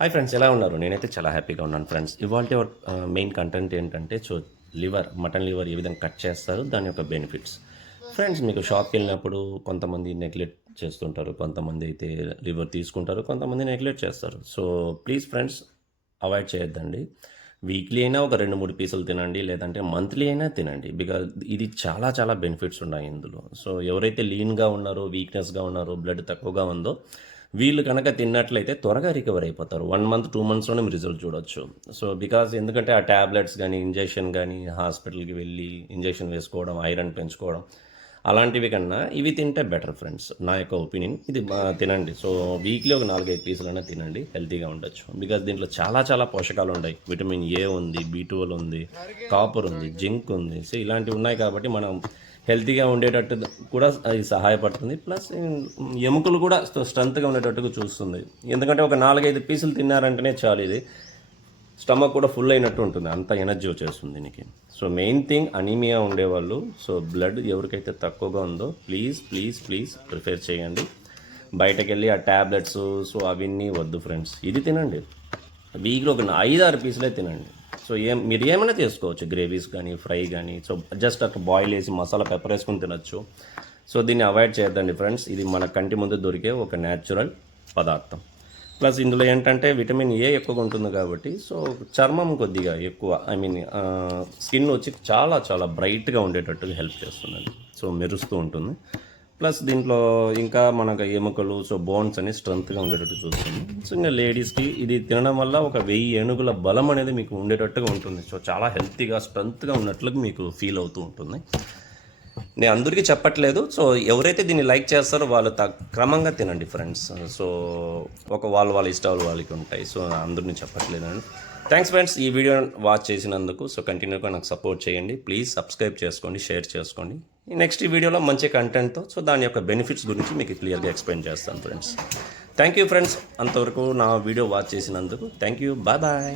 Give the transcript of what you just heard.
Hi friends ఎలా ఉన్నారు? నేనైతే చాలా హ్యాపీగా ఉన్నాను ఫ్రెండ్స్ ఇవాళ మెయిన్ కంటెంట్ ఏంటంటే సో లివర్ మటన్ లివర్ ఏ విధంగా కట్ చేస్తారు దాని యొక్క బెనిఫిట్స్ ఫ్రెండ్స్ మీకు షాప్కి వెళ్ళినప్పుడు కొంతమంది నెగ్లెక్ట్ చేస్తుంటారు కొంతమంది అయితే లివర్ తీసుకుంటారు కొంతమంది నెగ్లెక్ట్ చేస్తారు. సో ప్లీజ్ ఫ్రెండ్స్ అవాయిడ్ చేయొద్దండి. వీక్లీ అయినా ఒక రెండు మూడు పీసులు తినండి లేదంటే మంత్లీ అయినా తినండి. బికాజ్ ఇది చాలా చాలా బెనిఫిట్స్ ఉన్నాయి ఇందులో. సో ఎవరైతే లీన్గా ఉన్నారో వీక్నెస్గా ఉన్నారో బ్లడ్ తక్కువగా ఉందో వీళ్ళు కనుక తిన్నట్లయితే త్వరగా రికవర్ అయిపోతారు. వన్ మంత్ టూ మంత్స్లోనే మీరు రిజల్ట్ చూడొచ్చు. సో బికాజ్ ఎందుకంటే ఆ ట్యాబ్లెట్స్ కానీ ఇంజెక్షన్ కానీ హాస్పిటల్కి వెళ్ళి ఇంజెక్షన్ వేసుకోవడం ఐరన్ పెంచుకోవడం అలాంటివి కన్నా ఇవి తింటే బెటర్ ఫ్రెండ్స్. నా యొక్క ఒపీనియన్ ఇది తినండి. సో వీక్లీ ఒక నాలుగైదు పీసులైనా తినండి. హెల్తీగా ఉండొచ్చు. బికాజ్ దీంట్లో చాలా చాలా పోషకాలు ఉన్నాయి విటమిన్ ఏ ఉంది బీ ఉంది కాపర్ ఉంది జింక్ ఉంది. సో ఇలాంటివి ఉన్నాయి కాబట్టి మనం హెల్తీగా ఉండేటట్టు కూడా అది సహాయపడుతుంది. ప్లస్ ఎముకలు కూడా స్ట్రెంత్గా ఉండేటట్టుగా చూస్తుంది. ఎందుకంటే ఒక నాలుగైదు పీసులు తిన్నారంటేనే చాలు ఇది. స్టమక్ కూడా ఫుల్ అయినట్టు ఉంటుంది. అంత ఎనర్జీ వచ్చేస్తుంది దీనికి. సో మెయిన్ థింగ్ అనీమియా ఉండేవాళ్ళు. సో బ్లడ్ ఎవరికైతే తక్కువగా ఉందో ప్లీజ్ ప్లీజ్ ప్లీజ్ ప్రిఫేర్ చేయండి. బయటకు వెళ్ళి ఆ ట్యాబ్లెట్స్ సో అవన్నీ వద్దు ఫ్రెండ్స్. ఇది తినండి. వీక్లో ఒక ఐదు ఆరు పీసులే తినండి. సో ఏం మీరు ఏమైనా చేసుకోవచ్చు. గ్రేవీస్ కానీ ఫ్రై కానీ సో జస్ట్ అట్లా బాయిల్ వేసి మసాలా పెప్పర్ వేసుకొని తినొచ్చు. సో దీన్ని అవాయిడ్ చేయొద్దండి ఫ్రెండ్స్ ఇది మన కంటి ముందు దొరికే ఒక న్యాచురల్ పదార్థం. ప్లస్ ఇందులో ఏంటంటే విటమిన్ ఏ ఎక్కువగా ఉంటుంది కాబట్టి సో చర్మం కొద్దిగా ఎక్కువ ఐ మీన్ స్కిన్ వచ్చి చాలా చాలా బ్రైట్గా ఉండేటట్టుగా హెల్ప్ చేస్తుందండి. సో మెరుస్తూ ఉంటుంది. ప్లస్ దీంట్లో ఇంకా మనకు ఎముకలు సో బోన్స్ అని స్ట్రెంత్గా ఉండేటట్టు చూస్తుంది సో ఇంకా లేడీస్కి ఇది తినడం వల్ల ఒక వెయ్యి ఏనుగుల బలం అనేది మీకు ఉండేటట్టుగా ఉంటుంది. సో చాలా హెల్తీగా స్ట్రెంత్గా ఉన్నట్లుగా మీకు ఫీల్ అవుతూ ఉంటుంది. నేను అందరికీ చెప్పట్లేదు. సో ఎవరైతే దీన్ని లైక్ చేస్తారో వాళ్ళు త క్రమంగా తినండి ఫ్రెండ్స్ సో ఒక వాళ్ళ వాళ్ళ ఇష్టాలు వాళ్ళకి ఉంటాయి. సో అందరినీ చెప్పట్లేదు అండి థ్యాంక్స్ ఫ్రెండ్స్ ఈ వీడియో వాచ్ చేసినందుకు సో కంటిన్యూగా నాకు సపోర్ట్ చేయండి. ప్లీజ్ సబ్స్క్రైబ్ చేసుకోండి షేర్ చేసుకోండి. నెక్స్ట్ ఈ వీడియోలో మంచి కంటెంట్తో సో దాని యొక్క బెనిఫిట్స్ గురించి మీకు క్లియర్గా ఎక్స్ప్లెయిన్ చేస్తాను ఫ్రెండ్స్ థ్యాంక్ యూ ఫ్రెండ్స్ అంతవరకు నా వీడియో వాచ్ చేసినందుకు థ్యాంక్ యూ బాయ్ బాయ్